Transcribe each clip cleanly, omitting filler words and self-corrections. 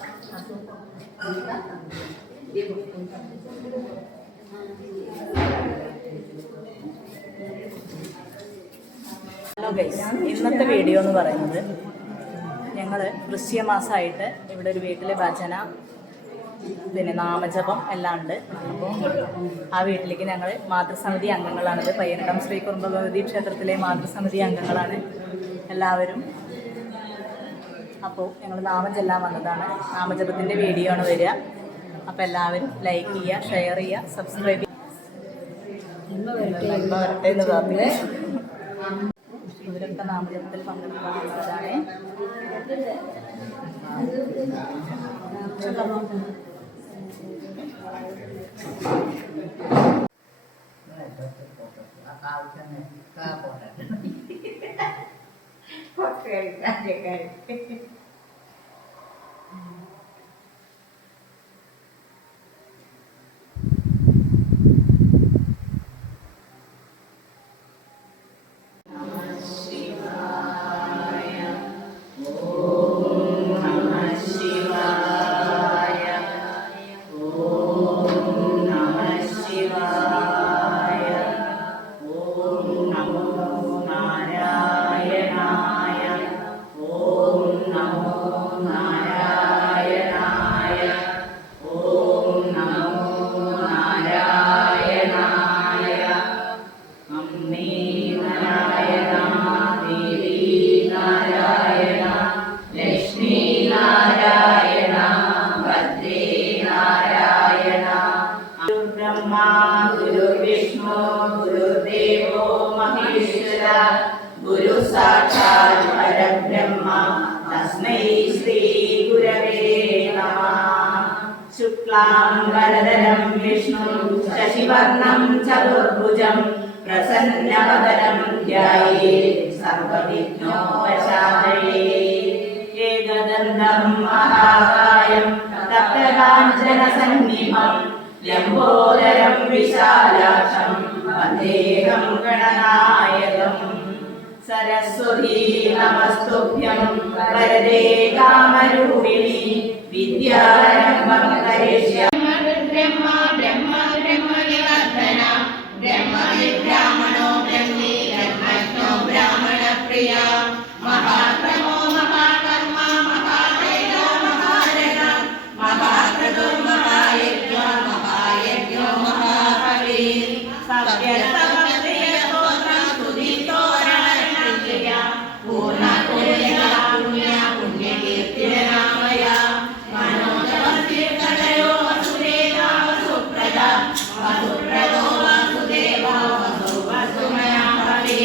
Hello guys, ഇന്നത്തെ video എന്ന് പറയുന്നത് ഞങ്ങൾ വൃശ്ചികമാസമായിട്ട് ഇവിടെ ഒരു വീട്ടിൽ ഭജന പിന്നെ നാമജപം എല്ലാം ഉണ്ട്. അപ്പോൾ ആ വീട്ടിലേക്ക് ഞങ്ങൾ മാതൃസമിതി അംഗങ്ങളാണിത്. പയ്യനടം ശ്രീ കുറുമ്പഭഗവതി ക്ഷേത്രത്തിലെ മാതൃസമിതി അംഗങ്ങളാണ് എല്ലാവരും. അപ്പോൾ ഞങ്ങൾ നാമം ചെല്ലാൻ വന്നതാണ്. നാമജപത്തിൻ്റെ വീഡിയോ ആണ് വരിക. അപ്പോൾ എല്ലാവരും ലൈക്ക് ചെയ്യുക, ഷെയർ ചെയ്യുക, സബ്സ്ക്രൈബ് ചെയ്യുക. വരട്ടെ എന്ന് പ്രാർത്ഥിക്കുക. ഇവരൊക്കെ നാമജപത്തിൽ പങ്കെടുക്കുന്നതാണ്. गुरुर्विष्णु गुरुर्देवो महेश्वरा गुरु साक्षात् परब्रह्म तस्मै श्री गुरवे नमः। शुक्लां वरदरं विष्णुं शशिवर्णं चतुर्भुजं प्रसन्नवदनं ध्यायेत् सर्वविघ्नोपशान्तये। एकदन्तं महाकायं तप्तकाञ्चनसन्निभं लम्बोदरं विशालाक्षं वन्देऽहं गणनायकम्। सरस्वती नमस्तुभ्यं वरदे कामरूपिणि विद्यारम्भं करिष्यामि। ब्रह्मा ब्रह्मा ब्रह्मविवर्धन ब्रह्मविद्रामणो ब्रह्मी ब्रह्मज्ञो ब्राह्मणप्रिया महाक्रमो महाकर्मा महातेजो महारग महाक्रतुर्महायज्ञो महायज्ञो महाकवि सत्यसमप्रियस्तोत्रं स्तुतिस्तोरणप्रिया पूर्णपुण्या पुण्या पुण्यकीर्तिरनामया मनोजवतीर्थदयो वसुदेवा वसुप्रदा वसुप्रदो वासुदेवो वसु वसुमया भवे।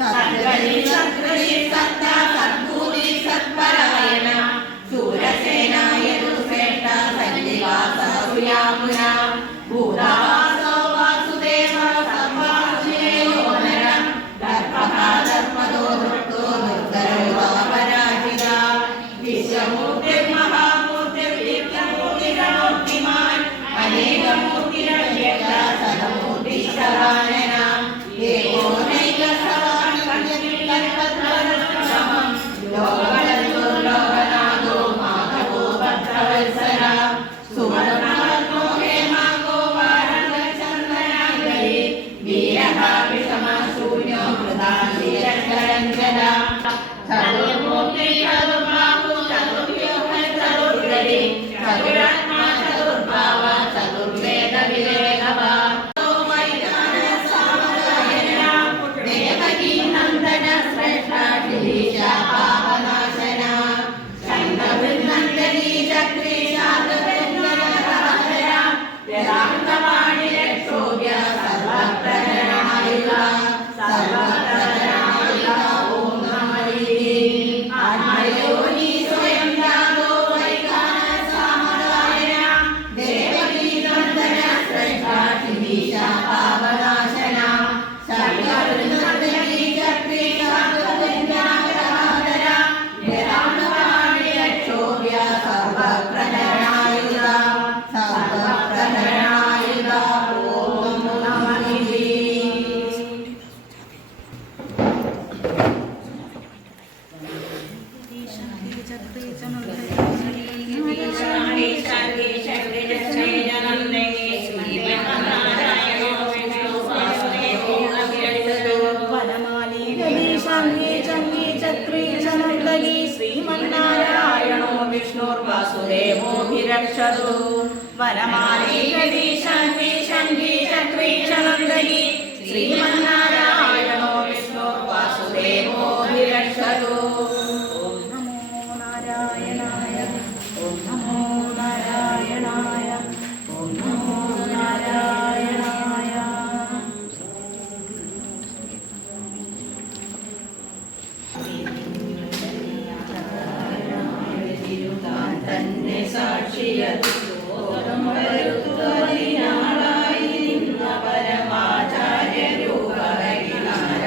सद्गति सत्कृति सत्ता सद्भूति सत्परायण शूरसेना यदुश्रेष्ठ सञ्जीवास सुयामुना भूतावासो वासुदेव सर्वाश्रयो नरं दर्पः दर्पदो धृतो दुर्धरो वापराजिता विश्वमूर्तिर्महामूर्तिर्नित्यमूर्तिरमूर्तिमान् अनेकमूर्तिरव्यक्ता सदमूर्तिशरानना एको नैकसवान् कल्पद्वरक्षमं लोकवलयोर्लोकनाथो माधवो भद्रवत्सरा सुवर्णवर्णो हेमाङ्गो वारणचन्दनाङ्गली वीरः विषमशून्यो मृदा शीलशरञ्जना चतुर्मूर्ति चतुर्बाहु चतुर्व्यूह चतुर्गति चतुरात्मा चतुर्भाव चतुर्वेद विवेकवान् देवकी नन्दन श्रेष्ठा शिरीषा पावनाशना चन्द्रवृन्नन्दिनी चक्री शान्तवृन्दरहरा वेदान्तवाणी यक्षोभ्य सर्वप्रहरणायुधा सर्वप्रहरणायुधा ॐ नमः आत्मयोनि स्वयं जातो वैखानसामदाय രക്ഷതു വനമാലി ശംഖി ശംഖി ചക്രീശനന്ദനി ശ്രീമന്നാരായണോ വിഷ്ണു വാസുദേവോ രക്ഷതു. ഓം നമോ നാരായണായ ഓം നമോ നാരായണായ ഓം നമോ നാരായണായ. തന്നെ സാക്ഷിയത് വരുത്തതിനാളായി നിന്ന പരമാചാര്യ രൂപനാരായണായ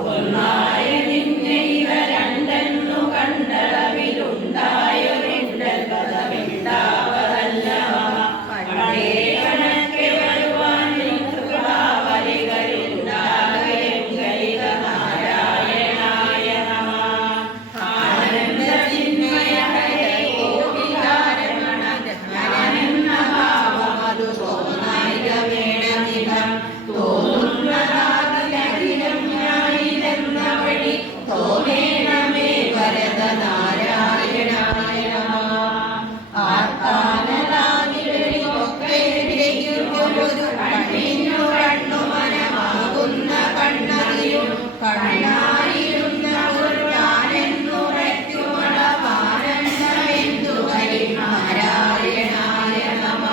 ഒന്നായ നിന്നെ ഇവ രണ്ടെന്നു കണ്ടളവിലുണ്ടായൊരിണ്ടവതമിണ്ടാവതല്ല പഴേ കണക്കെ വരുവാൻ കൃപാവലികളുണ്ടാകലിക നാരായണായ നമ. ആനന്ദ ചിന്മയ ഹരേ ഗോപികാരമണ ആനന്ദഭാവമതു തോന്നായിക വേണമിതം തോന്നുന്നതാകിലഖിലം ഞാനിതെന്ന വഴി തോന്നേണമേ വരദ നാരായണായ നമ. ആർത്താനലാതിലൊരു കണ്ണിനു കണ്ണു മനമാകുന്ന കണ്ണറിയും കണ്ണായിരുന്ന ഒരു ഞാനെന്നുറയ്ക്കുമളവാനന്ദമെന്തു ഹരി നാരായണായ നമ.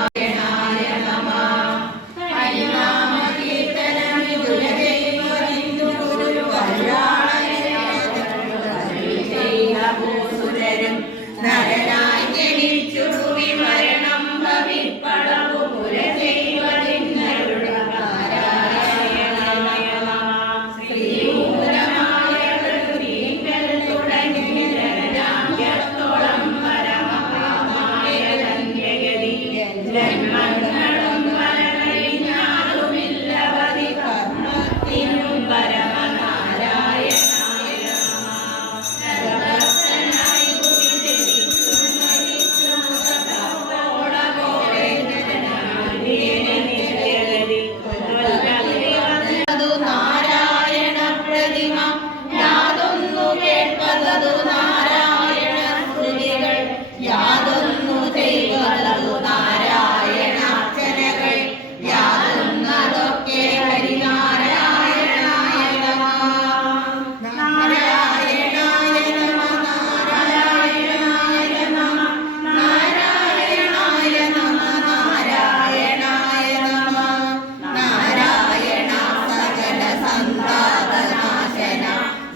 ഹരിനാമ കീർത്തനമിതുല ചെയ്യുവതിന്ദു ഗുരു കരുണാലയം നരനായി ജനിച്ചു വിമരണം ഭവിപ്പളവു പുര ചെയ്വതിന്നരുള നാരായണായ നമ. ശ്രീഭൂതമായ പ്രകൃതികൾ തുടങ്ങി ജനജാത്യത്തോളം പരമമായ ഗതി ജന്മങ്ങളും പരമഴിഞ്ഞാലുമില്ലവധി കർമ്മത്തിനും പരമനാരായണായ നമ. നാരായണ പ്രതിമ യാതൊന്നു കേൾപ്പതതു നാരായണ സ്തുതികൾ യാതൊന്നു ചെയ്വതതു നാരായണാർച്ചനകൾ യാതൊന്നതൊക്കെ ഹരിനാരായണായ നമ. നാരായണായ നമ നാരായണായ നമ നാരായണായ നമ നാരായണായ നമ. നാരായണ സകല സന്താപനാശന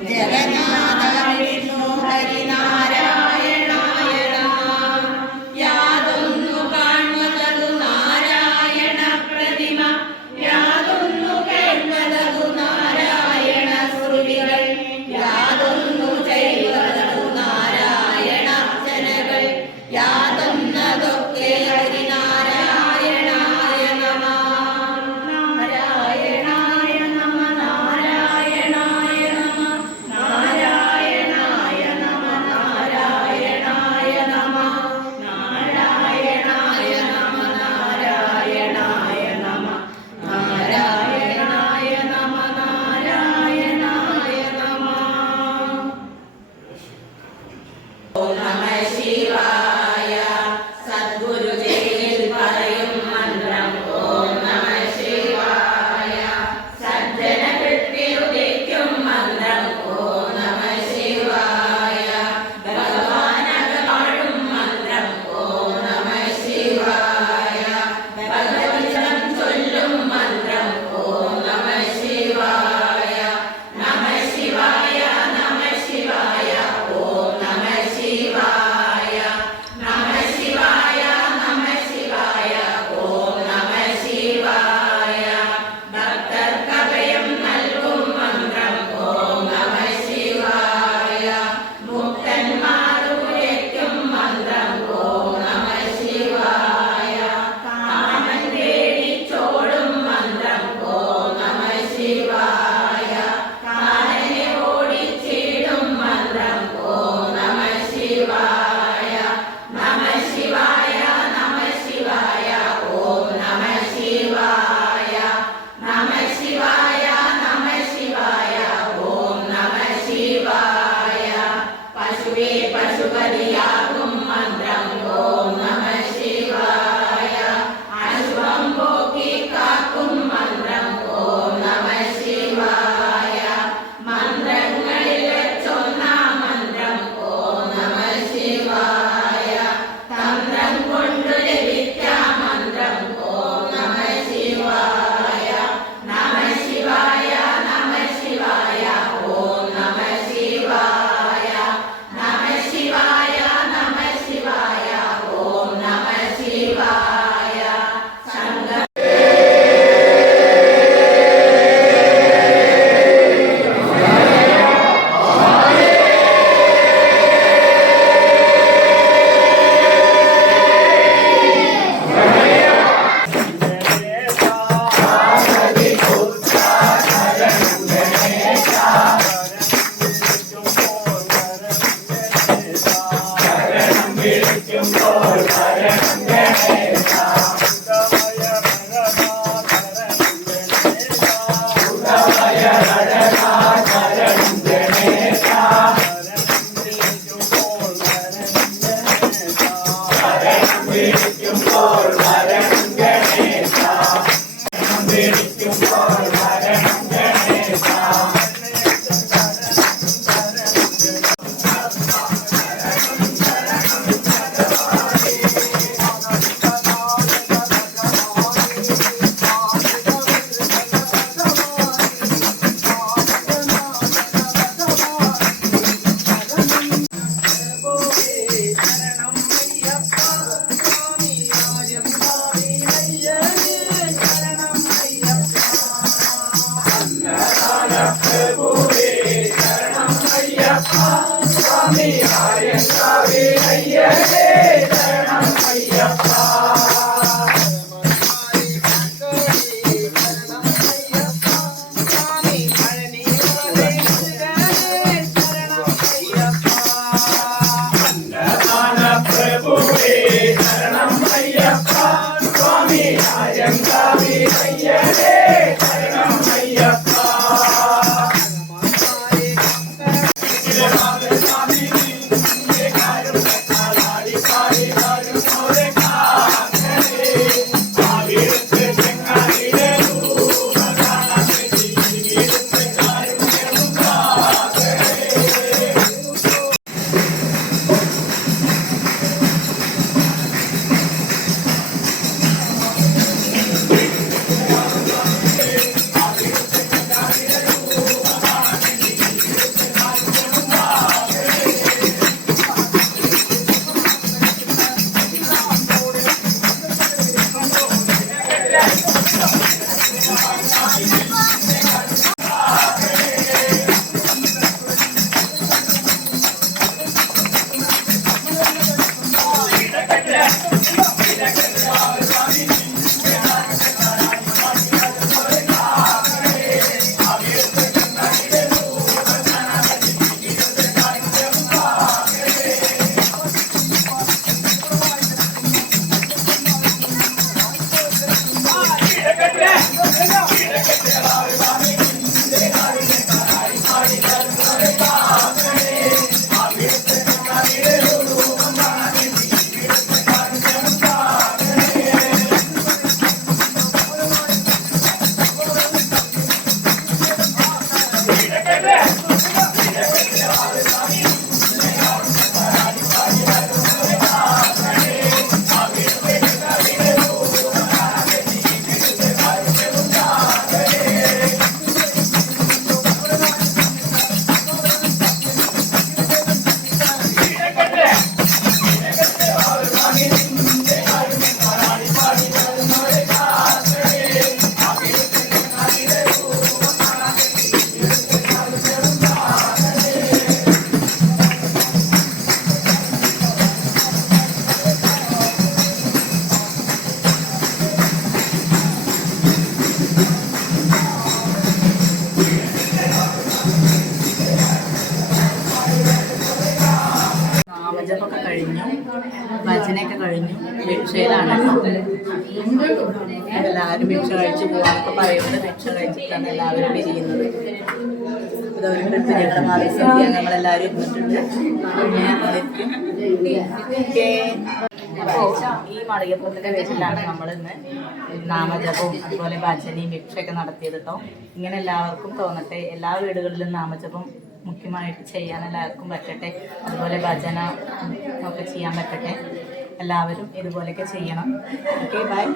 ജഗന്നാഥ വിഷ്ണു ഹരിനാരായണായ നമ. യാതൊന്നു കാണുന്നതു നാരായണ പ്രതിമ യാതൊന്നു കേൾപ്പതതു നാരായണ ശ്രുതികൾ യാതൊന്നു ചെയ്വതതു നാരായണാർച്ചനകൾ യാതൊന്നതൊക്കെ ഹരിനാരായണായ നമ. നാരായണായ നമ നാരായണായ നമ നാരായണായ നമ നാരായണായ നമ നാരായണായ നമ നാരായണായ നമ നാരായണായ നമ നാരായണായ നമ. ഓം നമഃ ശിവായ. സദ്ഗുരു ജയിൽ പറയും മന്ത്രം ഓം നമഃ ശിവായ. സജ്ജന കൃത്യുദിക്കും മന്ത്രം ഓം നമഃ ശിവായ. ഭഗവാനക പാടും മന്ത്രം ഓം നമഃ ശിവായ. ഭഗവതിസം ചൊല്ലും മന്ത്രം ഓം നമഃ ശിവായ. നമഃ ശിവായ നമഃ ശിവായ ഓം നമഃ ശിവായ. നമഃ ശിവായ നമഃ ശിവായ ഓം നമഃ ശിവായ. ഭക്തർക്കഭയം നൽകും മന്ത്രം ഓം നമഃ ശിവായ. മുക്തന്മാരുരയ്ക്കും മന്ത്രം ഓം നമഃ ശിവായ. കാമൻ പേടിച്ചോടും മന്ത്രം ഓം നമഃ ശിവായ. കാലനെ ഓടിച്ചിടും മന്ത്രം ഓം നമഃ ശിവായ. നമഃ ശിവായ നമഃ ശിവായ ഓം നമഃ ശിവായ. നമഃ ശിവായ നമഃ ശിവായ ഓം നമഃ ശിവായ. പശുവേ പശുപതിയാകും സ്വാമി ആര്യങ്കാവി അയ്യനേ ശരണം അയ്യപ്പ സ്വാമി ആര്യങ്കാവി അയ്യനേ ശരണം അയ്യപ്പ നാമജപമൊക്കെ കഴിഞ്ഞു, ഭജനയൊക്കെ കഴിഞ്ഞു, ഭിക്ഷയിലാണ്. എല്ലാവരും ഭിക്ഷ കഴിച്ച് പോകാനൊക്കെ പറയുന്നത് ഭിക്ഷ കഴിച്ചിട്ടാണ് എല്ലാവരും പിരിയുന്നത്. ഇതവരുടെ ഞങ്ങളുടെ മാതൃസമിതി അംഗങ്ങളെല്ലാവരും ഇരുന്നിട്ടുണ്ട്. അപ്പോൾ ഈ മളികപ്പുറത്തിൻ്റെ വീട്ടിലാണ് നമ്മളിന്ന് നാമജപവും അതുപോലെ ഭജനയും ഭിക്ഷയൊക്കെ നടത്തിയത് കേട്ടോ. ഇങ്ങനെ എല്ലാവർക്കും തോന്നട്ടെ, എല്ലാ വീടുകളിലും നാമജപം മുഖ്യമായിട്ട് ചെയ്യാൻ എല്ലാവർക്കും പറ്റട്ടെ, അതുപോലെ ഭജന ഒക്കെ ചെയ്യാൻ പറ്റട്ടെ. എല്ലാവരും ഇതുപോലെയൊക്കെ ചെയ്യണം. Okay, by.